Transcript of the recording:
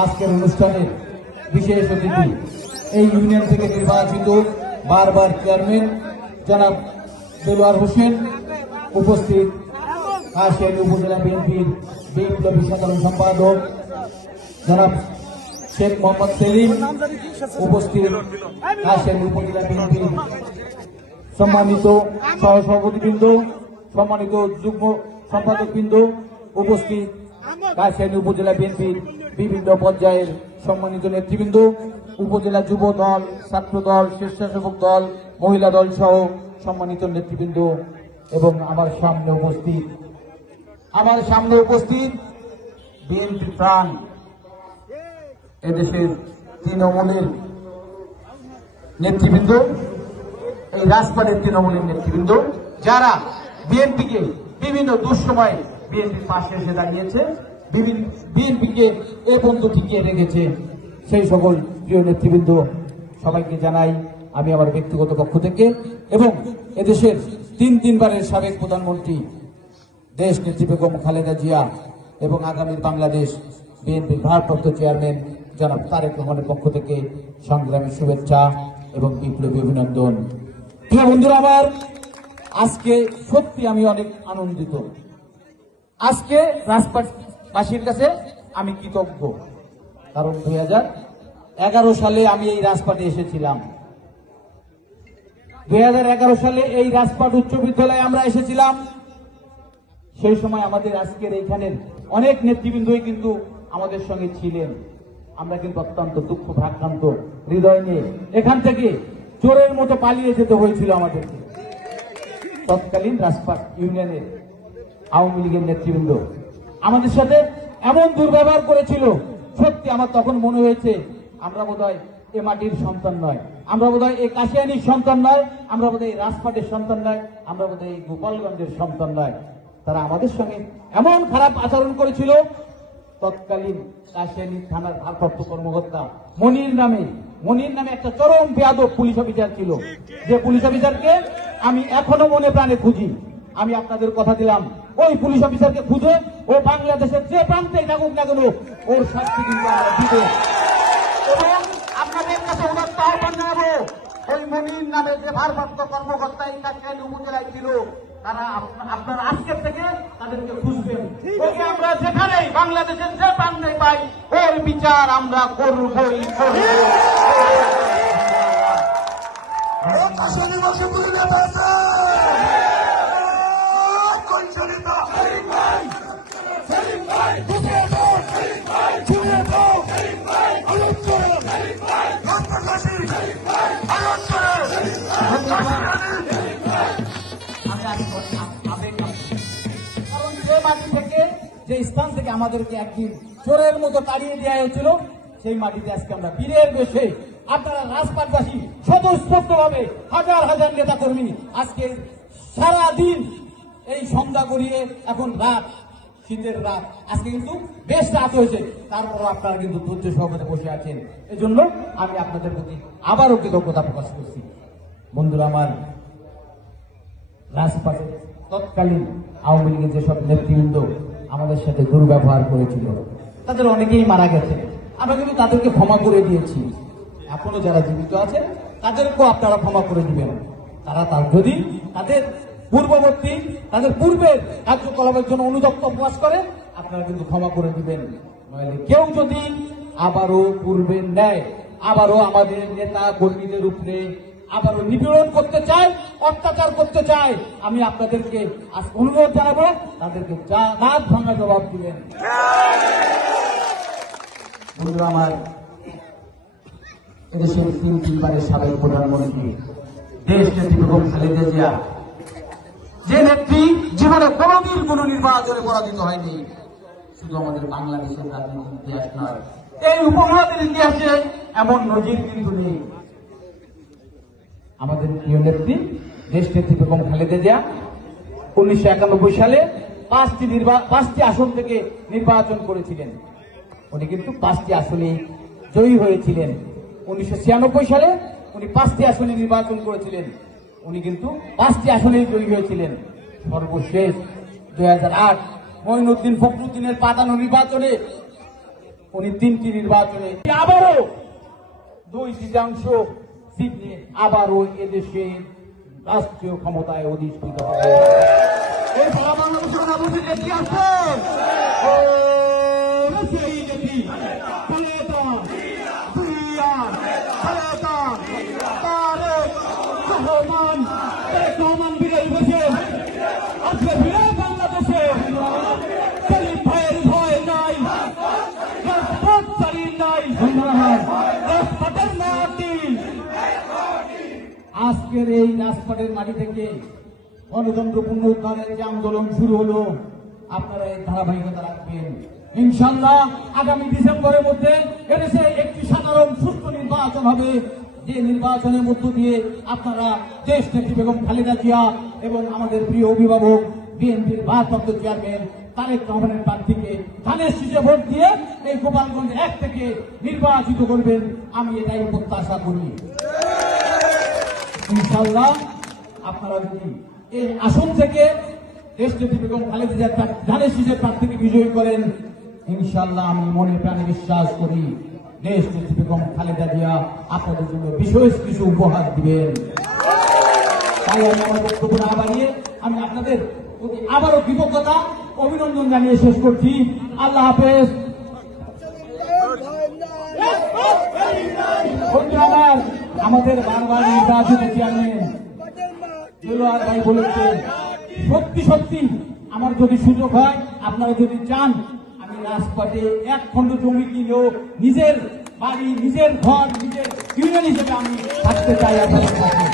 আজকের অনুষ্ঠানের বিশেষ অতিথি এই ইউনিয়ন থেকে নির্বাচিত বারবার চেয়ারম্যান জনাব দেলোয়ার হোসেন, উপস্থিত কাশিয়ানী উপজেলা বিএনপির বিপ্লবী সাধারণ সম্পাদক জনাব শেখ মোহাম্মদ সেলিম, উপস্থিত কাশিয়ানী উপজেলা বিএনপির সম্মানিত সহসভাপতিবৃন্দ, সম্মানিত যুগ্ম সম্পাদকবৃন্দ, উপস্থিত কাশিয়ানী উপজেলা বিএনপির বিভিন্ন পর্যায়ের সম্মানিত নেতৃবৃন্দ, উপজেলা যুব দল, ছাত্র দল, স্বেচ্ছাসেবক দল, মহিলা দল সহ সম্মানিত নেতৃবৃন্দ এবং আমার সামনে উপস্থিত বিএনপি প্রাণ এদেশের তৃণমূলের নেতৃবৃন্দ, এই রাজপাটের তৃণমূলের নেতৃবৃন্দ, যারা বিএনপিকে বিভিন্ন দুঃসময়ে বিএনপির পাশে এসে দাঁড়িয়েছে, বিএনপিকে এ পর্যন্ত টিকিয়ে রেখেছে, সেই সকল প্রিয় নেতৃবৃন্দ সবাইকে জানাই আমি আমার ব্যক্তিগত পক্ষ থেকে এবং এদেশের তিনবারের সাবেক প্রধানমন্ত্রী দেশ নেত্রী বেগম খালেদা জিয়া এবং আগামীর বাংলাদেশ বিএনপির ভারপ্রাপ্ত চেয়ারম্যান জনাব তারেক রহমানের পক্ষ থেকে সংগ্রামী শুভেচ্ছা এবং বিপ্লবী অভিনন্দন। প্রিয় বন্ধুরা আমার, আজকে সত্যি আমি অনেক আনন্দিত। আজকে রাজপাটবাসীর কাছে আমি কৃতজ্ঞ, কারণ 2011 সালে আমি এই রাজপাটে এসেছিলাম। 2011 সালে এই রাজপাট উচ্চ বিদ্যালয়ে আমরা এসেছিলাম। সেই সময় আমাদের আজকের এইখানের অনেক নেতৃবৃন্দই কিন্তু আমাদের সঙ্গে ছিলেন। আমরা কিন্তু অত্যন্ত দুঃখ ভারাক্রান্ত হৃদয় নিয়ে এখান থেকে চোরের মতো পালিয়ে যেতে হয়েছিল আমাদেরকে। তৎকালীন রাজপাট ইউনিয়নের আওয়ামী লীগের নেতৃবৃন্দ আমাদের সাথে এমন দুর্ব্যবহার করেছিল, সত্যি আমার তখন মনে হয়েছে আমরা বোধহয় এ মাটির সন্তান নয়, আমরা বোধহয় এই কাশিয়ানীর সন্তান নয়, আমরা বোধহয় রাজপাটের সন্তান নয়, আমরা বোধহয় গোপালগঞ্জের সন্তান নয়। তারা আমাদের সঙ্গে এমন খারাপ আচরণ করেছিল। তৎকালীন কাশিয়ানী থানার ভারপ্রাপ্ত কর্মকর্তা মনির নামে একটা চরম বেয়াদব পুলিশ অফিসার ছিল, যে পুলিশ অফিসারকে আমি এখনো মনে প্রাণে খুঁজি। আমি আপনাদের কথা দিলাম, ওই পুলিশ অফিসারকে খুঁজে ও বাংলাদেশের যে প্রান্তেই থাকুক না কেন ওর শাস্তি কিন্তু আমরা দিব। এবং আপনাদের কাছে উদাত্ত আহ্বান জানাবো, ওই মনির নামে যে ভারপ্রাপ্ত কর্মকর্তা এই কাশিয়ানী উপজেলায় ছিল, তারা আপনারা আজকের থেকে তাদেরকে খুঁজবেন। ওকে আমরা যেখানেই বাংলাদেশের যে প্রান্তে পাই ওর বিচার আমরা করবই। কারণ যে মাটি থেকে, যে স্থান থেকে আমাদেরকে একদিন চোরের মতো তাড়িয়ে দেওয়া হয়েছিল, সেই মাটিতে আজকে আমরা বীরের বেশে আপনারা রাজপাটবাসী স্বতঃস্ফূর্ত ভাবে হাজার হাজার নেতা কর্মী আজকে সারাদিন এই সন্ধ্যা গড়িয়ে এখন রাত, শীতের রাত, আজকে কিন্তু বেশ রাত হয়েছে, তারপরও আপনারা কিন্তু ধৈর্য সহকারে বসে আছেন। এজন্য আমি আপনাদের প্রতি আবারও কৃতজ্ঞতা প্রকাশ করছি। বন্ধুরা আমার, রাজপাটে তৎকালীন আওয়ামী লীগের যেসব নেতৃবৃন্দ আমাদের সাথে দুর্ব্যবহার করেছিল, তাদের অনেকেই মারা গেছে, আমরা কিন্তু তাদেরকে ক্ষমা করে দিয়েছি। এখনো যারা জীবিত আছেন তাদেরকেও আপনারা ক্ষমা করে দিবেন। তারা যদি তাদের পূর্বের কার্যকলাপের জন্য অনুতপ্ত প্রকাশ করে, আপনারা কিন্তু ক্ষমা করে দিবেন। নইলে কেউ যদি আবারও পূর্বের ন্যায় আবারও আমাদের নেতা কর্মীদের উপরে আবারও নিপীড়ন করতে চায়, অত্যাচার করতে চায়, আমি আপনাদেরকে আজ অনুরোধ জানাবো, তাদেরকে দাঁত ভাঙা জবাব দিবেন। বন্ধুরা আমার, এদেশের তিনবারের সাবেক প্রধানমন্ত্রী দেশ নেত্রী বেগম খালেদা জিয়া, যে নেত্রী জীবনে কোনদিন কোন নির্বাচনে পরাজিত হয়নি, শুধু আমাদের বাংলাদেশের রাজনীতির ইতিহাস নয়, এই উপমহাদেশের ইতিহাসে এমন নজির কিন্তু নেই। আমাদের প্রিয় নেত্রী দেশ নেত্রী বেগম খালেদা জিয়া 1991 সালে 5টি আসন থেকে নির্বাচন করেছিলেন। উনি কিন্তু 5টি আসনে জয়ী হয়েছিলেন। 1996 সালে উনি 5টি আসনে নির্বাচন করেছিলেন, উনি কিন্তু 5টি আসনে জয়ী হয়েছিলেন। সর্বশেষ 2008 মঈনুদ্দিন ফখরুদ্দিনের পাতানো নির্বাচনে উনি 3টি নির্বাচনে আবারও 2/3 সিট নিয়ে আবারও এদেশে রাষ্ট্রীয় ক্ষমতায় অধিষ্ঠিত হবে। এই সারা বাংলাদেশের নাগরিক নেত্রী আসছেন, সেই নেত্রী খালেদা জিয়া, খালেদা তারেক রহমান বিদায় বসে আজকে ফিরে বাংলাদেশে সেলিম ভাইয়ের ভয় নাই, রাজপথ চালিয়ে নাই, রাজপথের মাটি। আজকের এই রাজপথের মাটি থেকে গণতন্ত্র পুনরুদ্ধারের যে আন্দোলন শুরু হলো, আপনারা এই ধারাবাহিকতা রাখবেন। ইনশাআল্লাহ আগামী ডিসেম্বরের মধ্যে এদেশে একটি সাধারণ সুষ্ঠু নির্বাচন হবে, যে নির্বাচনের মধ্য দিয়ে আপনারা দেশ নেত্রী বেগম খালেদা জিয়া এবং আমাদের প্রিয় অভিভাবক বিএনপির ভারপ্রাপ্ত চেয়ারম্যান তারেক রহমানের প্রার্থীকে ধানের শীষে ভোট দিয়ে এই গোপালগঞ্জ 1 থেকে নির্বাচিত করবেন, আমি এটাই প্রত্যাশা করি। ইনশাআল্লাহ আপনারা যদি এই আসন থেকে দেশ নেত্রী বেগম খালেদা জিয়া ধানের শীষের প্রার্থীকে বিজয়ী করেন, ইনশাআল্লাহ আমি মনে প্রাণে বিশ্বাস করি দেশ নেত্রী বেগম খালেদা জিয়া আপনাদের জন্য বিশেষ কিছু উপহার দিবেন। তাই আমি আমার বক্তব্য না বাড়িয়ে আমি আপনাদের প্রতি আবারও কৃতজ্ঞতা অভিনন্দন জানিয়ে শেষ করছি। আল্লাহ হাফেজ। আমাদের বারবার নির্বাচিত চেয়ারম্যান দেলোয়ার ভাই বলেছেন, সত্যি সত্যি আমার যদি সুযোগ হয়, আপনারা যদি চান, আমি রাজপথে 1 খণ্ড জমি কিনেও নিজের বাড়ি, নিজের ঘর, নিজের ইউনিয়ন হিসেবে আমি থাকতে চাই আপনাদের সাথে।